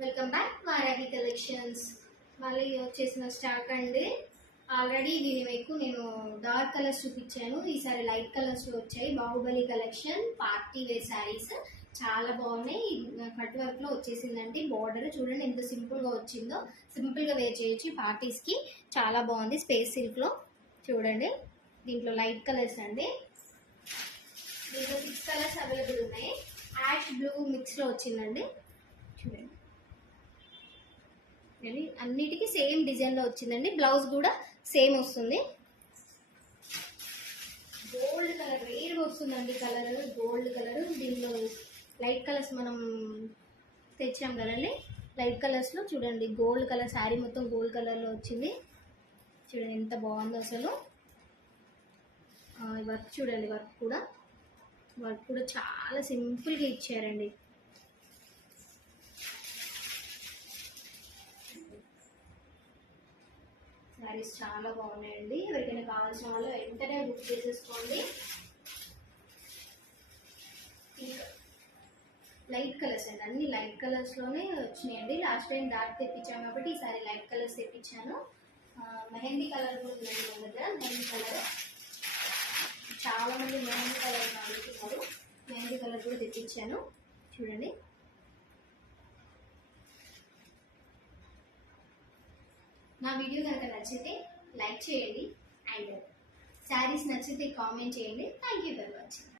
Welcome back Varahi collections. మళ్ళీ వచ్చేసిన stock అండి. ఆల్రెడీ దీని మీకు నేను డార్క్ కలర్స్ చూపించాను, ఈసారి లైట్ కలర్స్ వచ్చాయి. Baahubali collection party wear sarees చాలా బాగున్నాయి. కట్ వర్క్ లో వచ్చేసిందండి. బార్డర్ చూడండి ఎంత సింపుల్ గా వచ్చిందో. సింపుల్ గా వేర్ చేయొచ్చు పార్టీస్ కి. చాలా బాగుంది. స్పేస్ సిల్క్ లో చూడండి. దీంట్లో లైట్ కలర్స్ అండి. దీంట్లో 6 కలర్స్ అవైలబుల్ ఉన్నాయి. యాష్ బ్లూ మిక్స్ లో వచ్చిందండి. చూడండి అన్నిటికీ సేమ్ డిజైన్ లో వచ్చిందండి. బ్లౌజ్ కూడా సేమ్ వస్తుంది. గోల్డ్ కలర్ రేర్ వస్తుందండి. Colour gold colour. దీనిలో లైట్ కలర్స్ మనం తెచ్చాం కదండి. లైట్ కలర్స్ లో చూడండి గోల్డ్ కలర్ శారీ మొత్తం గోల్డ్ కలర్ లో వచ్చింది. చూడండి ఎంత బాగుందో అసలు. వర్క్ చూడండి, వర్క్ కూడా చాలా సింపుల్ గా ఇచ్చారండి. శారీస్ చాలా బాగున్నాయండి. ఎవరికైనా కావాల్సిన వాళ్ళు వెంటనే బుక్ చేసేసుకోండి. ఇంకా లైట్ కలర్స్ అండి, అన్ని లైట్ కలర్స్ లోనే వచ్చినాయండి. లాస్ట్ టైం డార్క్ తెప్పించాను కాబట్టి ఈసారి లైట్ కలర్స్ తెప్పించాను. మెహందీ కలర్ కూడా ఉందండి మన దగ్గర. మెహందీ కలర్ చాలా మంది మెహందీ కలర్ అడుగుతున్నారు. మెహందీ కలర్ కూడా తెప్పించాను. చూడండి నా వీడియో కనుక నచ్చితే లైక్ చేయండి అండ్ శారీస్ నచ్చితే కామెంట్ చేయండి. Thank you for watching.